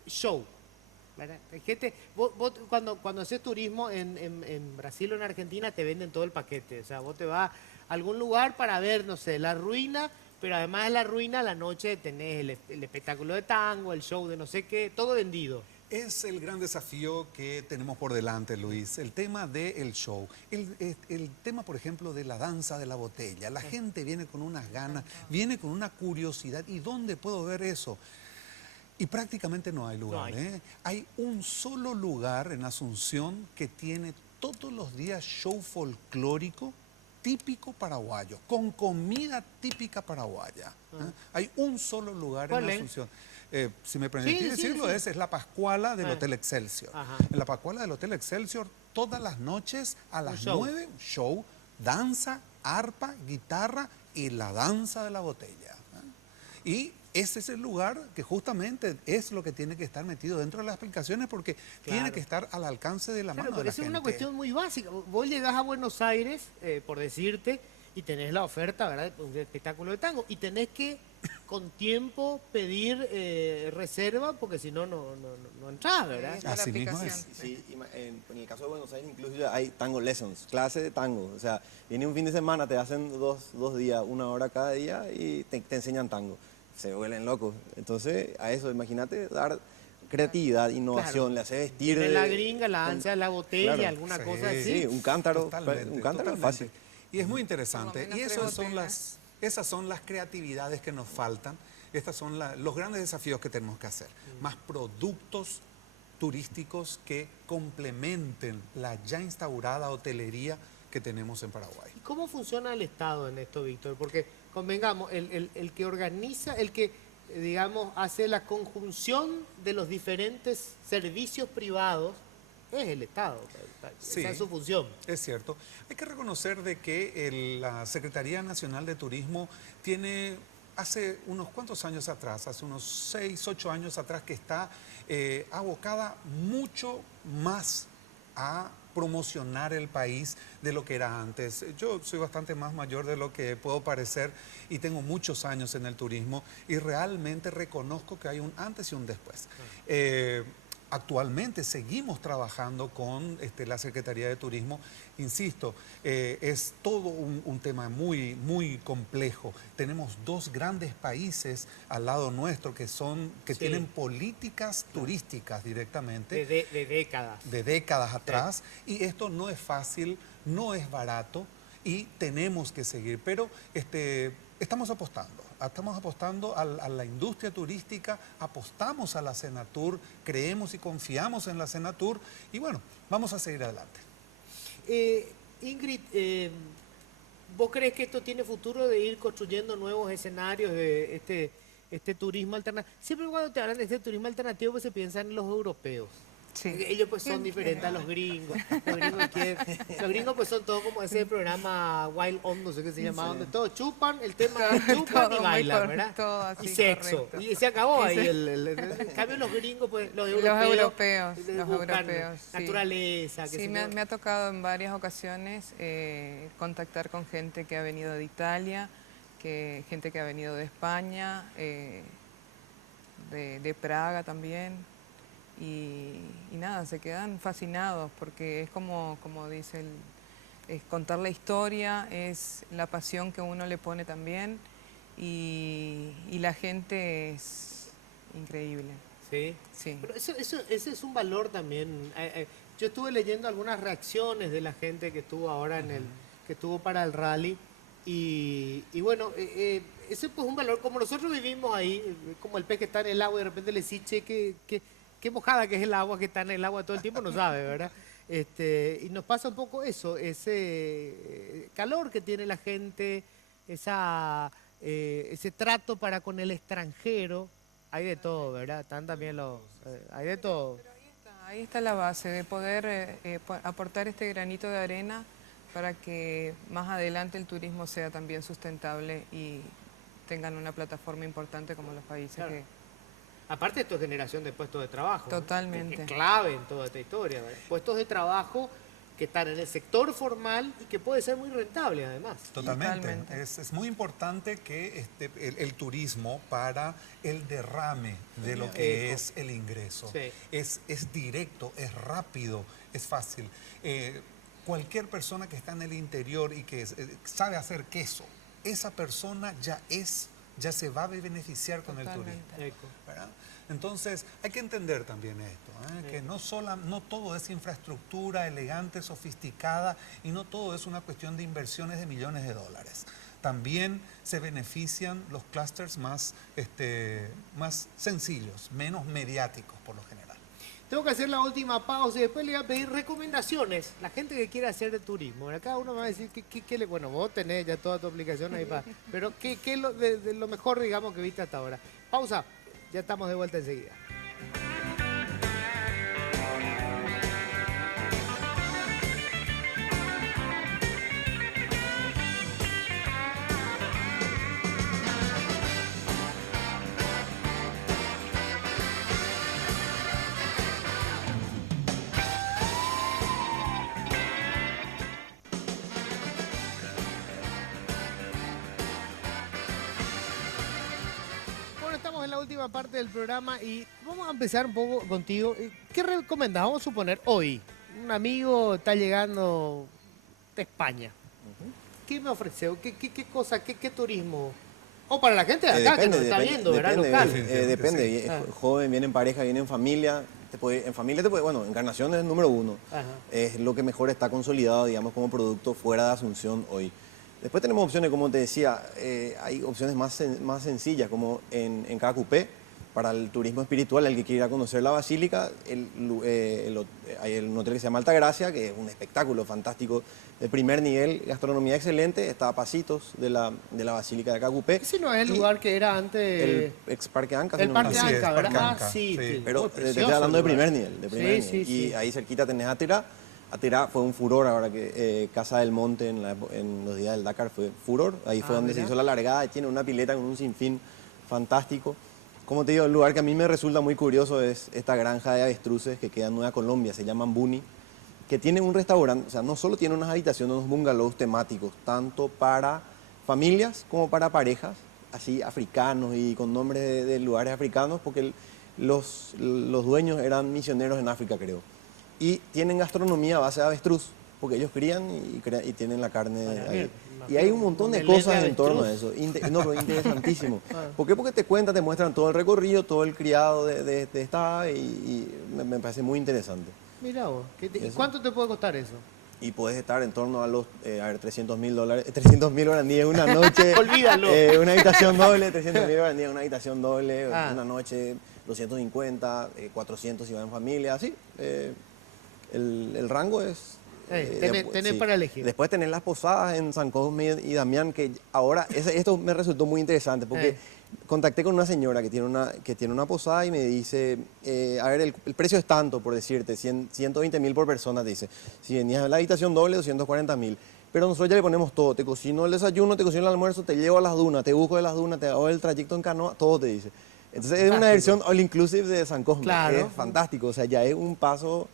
show. ¿Verdad? Hay gente, vos cuando haces turismo en Brasil o en Argentina te venden todo el paquete. O sea, vos te vas a algún lugar para ver, no sé, la ruina, pero además de la ruina, a la noche tenés el espectáculo de tango, el show de no sé qué, todo vendido. Es el gran desafío que tenemos por delante, Luis, el tema del show. El tema, por ejemplo, de la danza de la botella. La gente viene con unas ganas, viene con una curiosidad. ¿Y dónde puedo ver eso? Y prácticamente no hay lugar. No hay. Hay un solo lugar en Asunción que tiene todos los días show folclórico típico paraguayo, con comida típica paraguaya. Hay un solo lugar en Asunción. Si me permitís decirlo, sí. esa es la Pascuala del Hotel Excelsior. Ajá. En la Pascuala del Hotel Excelsior, todas las noches a las show. 9, show, danza, arpa, guitarra y la danza de la botella. Y ese es el lugar que justamente es lo que tiene que estar metido dentro de las aplicaciones porque tiene que estar al alcance de la Claro, mano de pero la esa es gente. una cuestión muy básica. Vos llegás a Buenos Aires, por decirte, y tenés la oferta, ¿verdad?, de espectáculo de tango, y tenés que con tiempo pedir reserva porque si no, no entrás, ¿verdad? Está la Así mismo aplicación. es. Sí, en el caso de Buenos Aires incluso ya hay tango lessons, clase de tango. O sea, viene un fin de semana, te hacen dos días, 1 hora cada día y te enseñan tango. Se vuelven locos. Entonces, a eso, imagínate dar creatividad, innovación, Claro. le hace vestir Tiene de... la gringa, la ansia de la botella, Claro. alguna Sí, cosa así. Sí, un cántaro, Totalmente, un cántaro es totalmente. fácil. Y es muy interesante. Por lo Y menos esas son las creatividades que nos faltan. Estos son los grandes desafíos que tenemos que hacer. Más productos turísticos que complementen la ya instaurada hotelería que tenemos en Paraguay. ¿Y cómo funciona el Estado en esto, Víctor? Porque, convengamos, el que organiza, el que, digamos, hace la conjunción de los diferentes servicios privados es el Estado. Sí. Esa es su función. Es cierto. Hay que reconocer de que la Secretaría Nacional de Turismo tiene, hace unos cuantos años atrás, hace unos 6, 8 años atrás, que está abocada mucho más a promocionar el país de lo que era antes. Yo soy bastante más mayor de lo que puedo parecer y tengo muchos años en el turismo y realmente reconozco que hay un antes y un después. Actualmente seguimos trabajando con la Secretaría de Turismo. Insisto, es todo un tema muy, muy complejo. Tenemos 2 grandes países al lado nuestro que tienen políticas turísticas directamente. De décadas. De décadas atrás. Sí. Y esto no es fácil, no es barato y tenemos que seguir. Pero estamos apostando a la industria turística, apostamos a la Senatur, creemos y confiamos en la Senatur y bueno, vamos a seguir adelante. Ingrid, ¿vos crees que esto tiene futuro de ir construyendo nuevos escenarios de este turismo alternativo? Siempre cuando te hablan de este turismo alternativo pues se piensan en los europeos. Sí. Ellos pues son diferentes a los gringos. Los gringos pues son todos como ese programa Wild On, no sé qué se llama, donde todos chupan, el tema chupan y bailan, ¿verdad? Todo así, y sexo. correcto. Y se acabó ahí. En cambio los gringos, pues los europeos buscan sí. naturaleza. Sí, me ha tocado en varias ocasiones contactar con gente que ha venido de Italia, gente que ha venido de España, de Praga también. Y nada, se quedan fascinados porque es como dice, es contar la historia, es la pasión que uno le pone también y la gente es increíble. Sí. Sí. Pero ese es un valor también. Yo estuve leyendo algunas reacciones de la gente que estuvo ahora que estuvo para el rally y bueno, ese pues un valor, como nosotros vivimos ahí, como el pez que está en el agua y de repente le decís, che, qué mojada que es el agua, que está en el agua todo el tiempo, no sabe, ¿verdad? Y nos pasa un poco eso, ese calor que tiene la gente, ese trato para con el extranjero. Hay de todo, ¿verdad? Están también hay de todo. Pero ahí está la base de poder aportar este granito de arena para que más adelante el turismo sea también sustentable y tengan una plataforma importante como los países Claro. que... Aparte esto es generación de puestos de trabajo. Totalmente. Es clave en toda esta historia, ¿verdad? Puestos de trabajo que están en el sector formal y que puede ser muy rentable además. Totalmente. Es muy importante que el turismo para el derrame de lo que es el ingreso. Sí. Es directo, es rápido, es fácil. Cualquier persona que está en el interior y que sabe hacer queso, esa persona ya se va a beneficiar con el turismo. ¿Verdad? Entonces, hay que entender también esto, que no todo es infraestructura elegante, sofisticada, y no todo es una cuestión de inversiones de millones de dólares. También se benefician los clústeres más sencillos, menos mediáticos por lo general. Tengo que hacer la última pausa y después le voy a pedir recomendaciones. La gente que quiera hacer de turismo. Cada uno me va a decir bueno, vos tenés ya toda tu aplicación ahí pero ¿qué es lo mejor, digamos, que viste hasta ahora? Pausa, ya estamos de vuelta enseguida. En la última parte del programa y vamos a empezar un poco contigo. ¿Qué recomendás? Vamos a suponer hoy, un amigo está llegando de España. ¿Qué me ofrece? ¿Qué cosa? ¿Qué turismo? O para la gente de acá que nos está viendo, ¿verdad? Local. Depende. Joven, viene en pareja, viene en familia. Bueno, Encarnación es el número 1. Ajá. Es lo que mejor está consolidado, digamos, como producto fuera de Asunción hoy. Después tenemos opciones, como te decía, hay opciones más sencillas, como en KQP, para el turismo espiritual, el que quiera ir a conocer la basílica, hay un hotel que se llama Altagracia, que es un espectáculo fantástico de primer nivel, gastronomía excelente, está a pasitos de la basílica de Cacupé. Ese no es el lugar que era antes... El ex Parque Anca. El si no me Parque equivoco. Anca, ¿verdad? Parque Ah, Anca, sí. sí. Pero te Precioso estoy hablando de lugar. primer nivel. De primer Sí, nivel. sí, Y sí. ahí cerquita tenés Atira. Atira fue un furor ahora que Casa del Monte en los días del Dakar fue furor. Ahí fue donde mira. se hizo la largada. Tiene una pileta con un sinfín fantástico. Como te digo, el lugar que a mí me resulta muy curioso es esta granja de avestruces que queda en Nueva Colombia, se llaman Buni, que tiene un restaurante, o sea, no solo tiene unas habitaciones, unos bungalows temáticos, tanto para familias como para parejas, así africanos y con nombres de lugares africanos, porque los dueños eran misioneros en África, creo. Y tienen gastronomía a base de avestruz, porque ellos crían y tienen la carne ahí. Y hay un montón de cosas en torno a eso. No, pero interesantísimo. ¿Por qué? Porque te muestran todo el recorrido, todo el criado de esta ave y me parece muy interesante. Mira vos, Eso. ¿cuánto te puede costar eso? Y puedes estar en torno a los, $300.000, 300.000 guaraníes una noche. Olvídalo. Una habitación doble, 300.000 guaraníes una habitación doble, Ah. una noche, 250, 400 si va en familia, así. El rango es... tenés sí. para elegir. Después tenés las posadas en San Cosme y Damián, que ahora, esto me resultó muy interesante, porque contacté con una señora que tiene una posada y me dice, a ver, el precio es tanto, por decirte, 120.000 por persona, te dice. Si venías a la habitación doble, 240.000. Pero nosotros ya le ponemos todo, te cocino el desayuno, te cocino el almuerzo, te llevo a las dunas, te busco de las dunas, te hago el trayecto en canoa, todo te dice. Entonces es una versión all inclusive de San Cosme, Claro. es fantástico, o sea, ya es un paso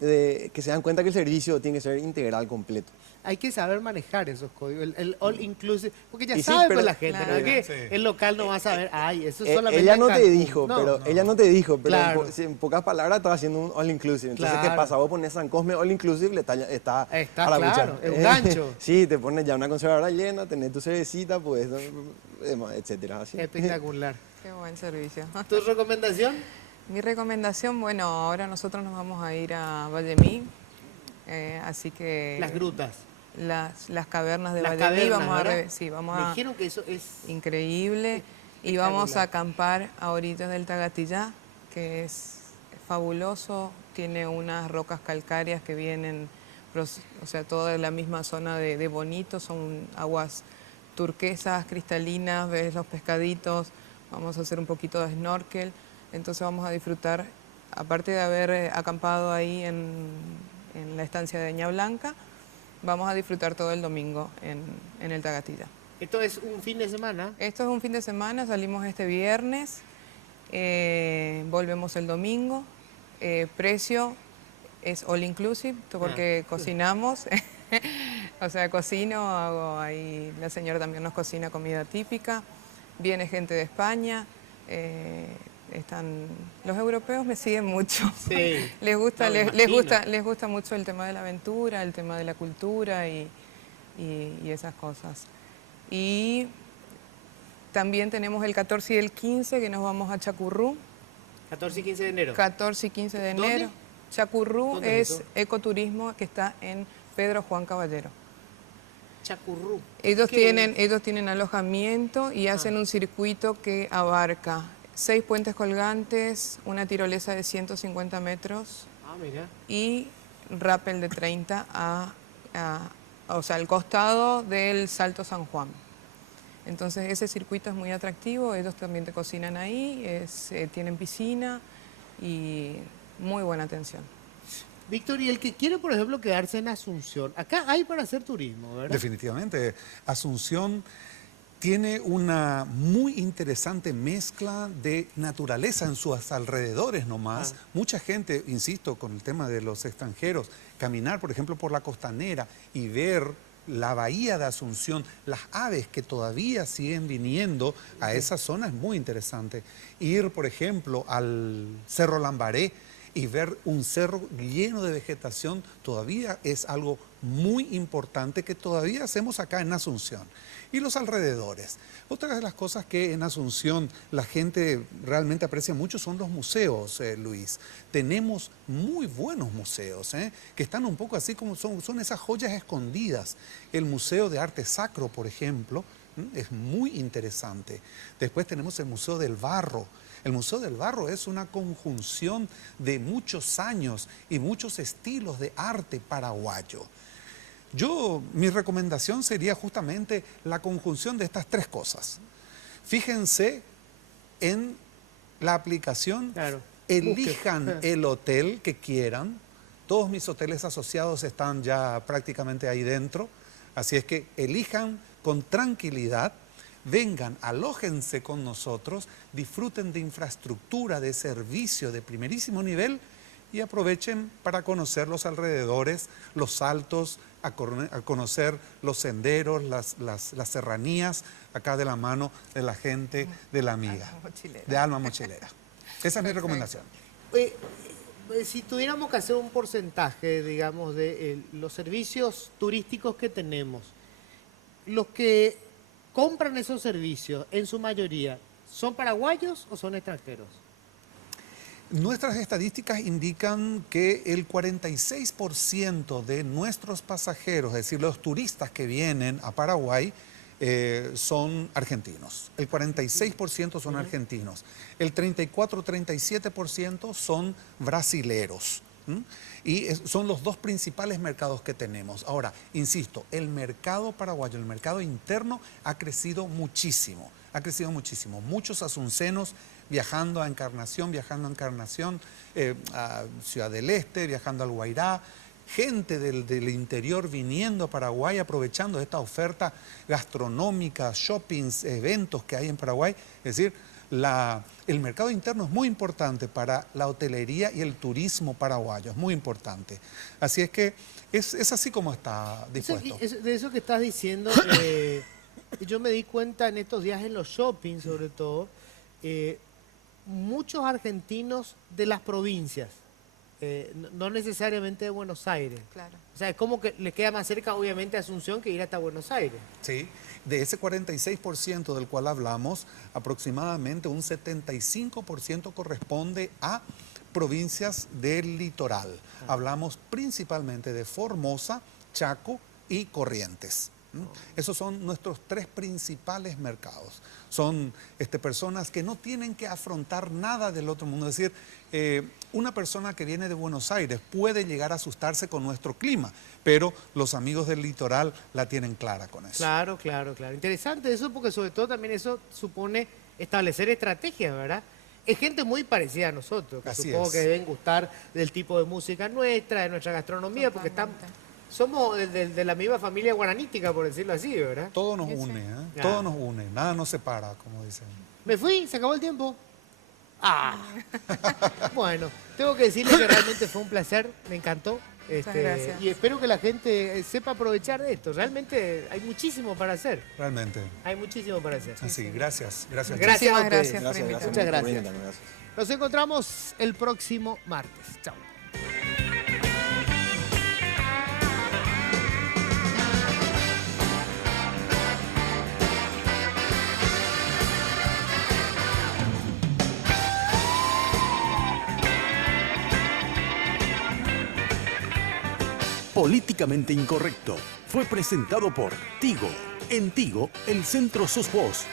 que se dan cuenta que el servicio tiene que ser integral, completo. Hay que saber manejar esos códigos, el all inclusive, porque ya Y sí, sabe pero- pues, la gente, Claro. ¿no? Que Sí. el local no va a saber, ay, eso es solamente Ella en no te Cancún. dijo, No, pero no. ella no te dijo, pero Claro. en pocas palabras estaba haciendo un all inclusive. Entonces, ¿qué Claro. pasa? Vos pones San Cosme all inclusive, está Está a la claro, bucha. es un gancho. Sí, te pones ya una conservadora llena, tenés tu cervecita, pues, etcétera. Así. Espectacular. Qué buen servicio. ¿Tu recomendación? Mi recomendación, bueno, ahora nosotros nos vamos a ir a Vallemí, así que... Las grutas. Las cavernas de Las Vallemí, cavernas, vamos a ¿verdad? sí, vamos Me a... dijeron que eso es... Increíble. Y vamos a acampar a orillas del Tagatillá, que es fabuloso, tiene unas rocas calcáreas que vienen, o sea, toda de la misma zona de Bonito, son aguas turquesas, cristalinas, ves los pescaditos, vamos a hacer un poquito de snorkel, entonces vamos a disfrutar, aparte de haber acampado ahí en la estancia de Ña Blanca, vamos a disfrutar todo el domingo en el Tagatillá. Esto es un fin de semana. Esto es un fin de semana, salimos este viernes, volvemos el domingo. Precio es all inclusive, porque cocinamos, o sea, cocino, hago ahí, la señora también nos cocina comida típica, viene gente de España, los europeos me siguen mucho. Sí. les gusta, No, me les imagino. gusta, les gusta mucho el tema de la aventura, el tema de la cultura y esas cosas. Y también tenemos el 14 y el 15 que nos vamos a Chacurrú. 14 y 15 de enero. 14 y 15 de ¿Dónde? enero. Chacurrú ¿Dónde es es eso? ecoturismo que está en Pedro Juan Caballero. Chacurrú. Ellos ¿Qué? tienen alojamiento y hacen un circuito que abarca 6 puentes colgantes, una tirolesa de 150 metros Ah, mira. y rappel de 30 o sea, al costado del Salto San Juan. Entonces ese circuito es muy atractivo, ellos también te cocinan ahí, tienen piscina y muy buena atención. Víctor, y el que quiere, por ejemplo, quedarse en Asunción, acá hay para hacer turismo, ¿verdad? Definitivamente. Asunción tiene una muy interesante mezcla de naturaleza en sus alrededores nomás. Mucha gente, insisto, con el tema de los extranjeros, caminar, por ejemplo, por la costanera y ver la bahía de Asunción, las aves que todavía siguen viniendo a esa zona es muy interesante. Ir, por ejemplo, al Cerro Lambaré y ver un cerro lleno de vegetación todavía es algo muy importante que todavía hacemos acá en Asunción. Y los alrededores. Otra de las cosas que en Asunción la gente realmente aprecia mucho son los museos, Luis. Tenemos muy buenos museos, que están un poco así como son esas joyas escondidas. El Museo de Arte Sacro, por ejemplo, es muy interesante. Después tenemos el Museo del Barro. El Museo del Barro es una conjunción de muchos años y muchos estilos de arte paraguayo. Mi recomendación sería justamente la conjunción de estas tres cosas. Fíjense en la aplicación, Claro. elijan el hotel que quieran. Todos mis hoteles asociados están ya prácticamente ahí dentro, así es que elijan con tranquilidad, vengan, alójense con nosotros, disfruten de infraestructura, de servicio de primerísimo nivel y aprovechen para conocer los alrededores, los saltos, a conocer los senderos, las serranías, acá de la mano de la gente, de la amiga, Alma mochilera. de Alma Mochilera. Esa es mi recomendación. Si tuviéramos que hacer un porcentaje, digamos, de los servicios turísticos que tenemos, los que compran esos servicios, en su mayoría, ¿son paraguayos o son extranjeros? Nuestras estadísticas indican que el 46% de nuestros pasajeros, es decir, los turistas que vienen a Paraguay, son argentinos. El 46% son argentinos. El 34-37% son brasileros. Y son los dos principales mercados que tenemos. Ahora, insisto, el mercado paraguayo, el mercado interno, ha crecido muchísimo. Ha crecido muchísimo. Muchos asuncenos viajando a Encarnación, a Ciudad del Este, viajando al Guairá. Gente del interior viniendo a Paraguay, aprovechando esta oferta gastronómica, shoppings, eventos que hay en Paraguay. Es decir, el mercado interno es muy importante para la hotelería y el turismo paraguayo, es muy importante. Así es que es así como está dispuesto. De eso que estás diciendo, yo me di cuenta en estos días en los shoppings, sobre todo, muchos argentinos de las provincias, no necesariamente de Buenos Aires. Claro. O sea, es como que le queda más cerca, obviamente, a Asunción que ir hasta Buenos Aires. Sí, de ese 46% del cual hablamos, aproximadamente un 75% corresponde a provincias del litoral. Hablamos principalmente de Formosa, Chaco y Corrientes. Esos son nuestros tres principales mercados. Son personas que no tienen que afrontar nada del otro mundo. Es decir, una persona que viene de Buenos Aires puede llegar a asustarse con nuestro clima, pero los amigos del litoral la tienen clara con eso. Claro, claro, claro. Interesante eso porque sobre todo también eso supone establecer estrategias, ¿verdad? Es gente muy parecida a nosotros, que Así supongo es. que deben gustar del tipo de música nuestra, de nuestra gastronomía, porque somos de la misma familia guaranítica, por decirlo así, ¿verdad? Todo nos une, Ya. todo nos une, nada nos separa, como dicen. Me fui, se acabó el tiempo. Ah. Bueno, tengo que decirle que realmente fue un placer, me encantó. Gracias. Y espero que la gente sepa aprovechar de esto. Realmente hay muchísimo para hacer. Realmente. Hay muchísimo para hacer. Así, gracias. Gracias. Gracias a Muchísimas ustedes. gracias por invitarme. Muchas gracias. por invitarme, gracias. Nos encontramos el próximo martes. Chao. Políticamente Incorrecto fue presentado por Tigo. En Tigo, el centro sos vos.